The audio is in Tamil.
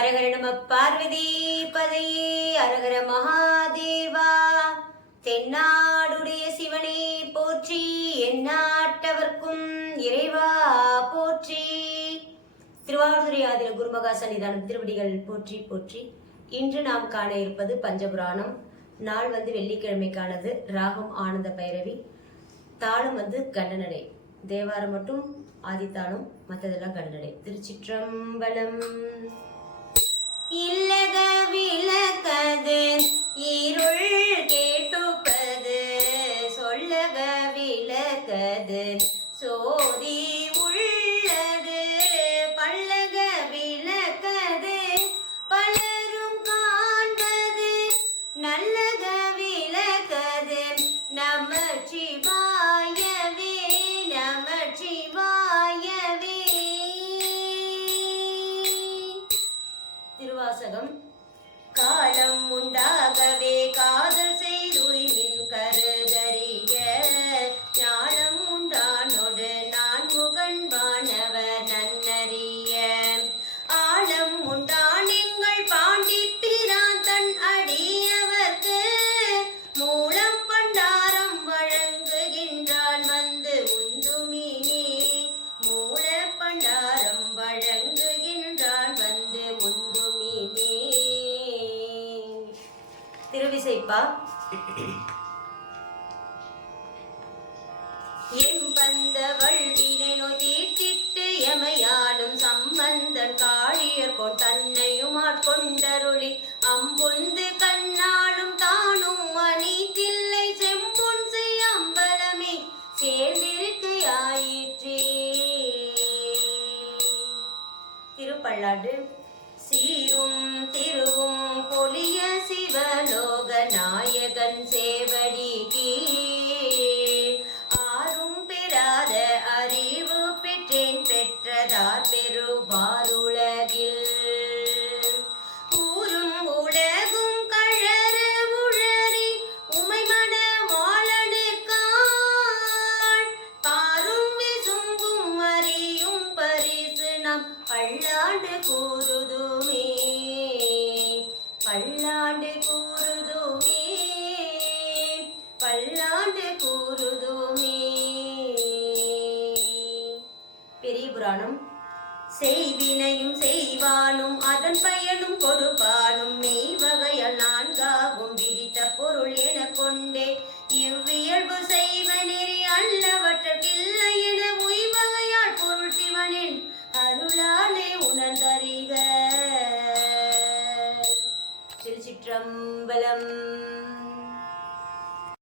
ஹரஹர நம பார்வதி பதையே அரஹர மகாதேவா. தென்னாடுடைய சிவனே போற்றி, எந்நாட்டவர்க்கும் இறைவா போற்றி. திருவாவூதுறை ஆதின குருமகா சன்னிதானம் திருவடிகள் போற்றி போற்றி. இன்று நாம் காண இருப்பது பஞ்சபுராணம். நாள் வெள்ளிக்கிழமைக்கானது. ராகம் ஆனந்த பைரவி, தாளம் கண்டனடை. தேவாரம் மட்டும் ஆதித்தாளம், மற்றதெல்லாம் கண்டனடை. திருச்சிற்றம்பலம். இல்லக விளக்கது இருள் கேட்டுப்பது, சொல்லக விளக்கது சோதி உள்ளது, பல்லக விளக்கது பலரும் காண்பது, நல்லக விளக்கது நமச்சிவாயவே நமச்சிவாயவே. திருவாசகம். காலம் உண்டாகவே காதல் செய்துய்மின் கருதறிய, ஞானம் உண்டானோடு நான் முகன்பானவர் நன்னறிய, ஆழம் உண்டான் எங்கள் பாண்டி பிரான் தன் அடியவர்க்கு, மூலம் பண்டாரம் வழங்குகின்றான் வந்து முந்துமினே, மூல பண்டாரம் வழங்குகின்றான் வந்து முந்துமினே. திருவிசைப்பா. எம்பந்த வள்ளினை நோய்த்திட்டு எமையாடும் சம்பந்தன் காழியர் தன்னையும் ஆட்கொண்டருளி, அம்பொந்து கண்ணாடும் தானும் மணி தில்லை செம்பொன் செய் அம்பலமே சேர்ந்திருக்கையாயிற்றே. திருப்பள்ளாடு. சீரும் திருவும் பொலிய சிவலோக நாயகன் சேவடி கீழ், ஆரும் பெறாத அறிவு பெற்றேன் பெற்றதார் பெறுவாருலகில், ஊரும் உலகும் கழற உழறி உமைமன மாலனுக்காள், பாரும் விசும்பும் அறியும் பரிசு நம் பல்லாண்டு கூறுதுமே பல்லாண்டு கூறுதுமே பல்லாண்டு கூறுதுமே. பெரிய புராணம். செய்வினையும் செய்வானும் அதன் பயனும் கொடுப்பானும் மெய் வகையால் நான்காகும் விதித்த பொருள் என கொண்டே, இவ்வியல்பு செய்வ நெறி அல்லவற்றில்லை என உய்வகையால் பொருள் சிவனின் அருளாலே உணர்ந்தறிக. திருச்சிற்றம்பலம்.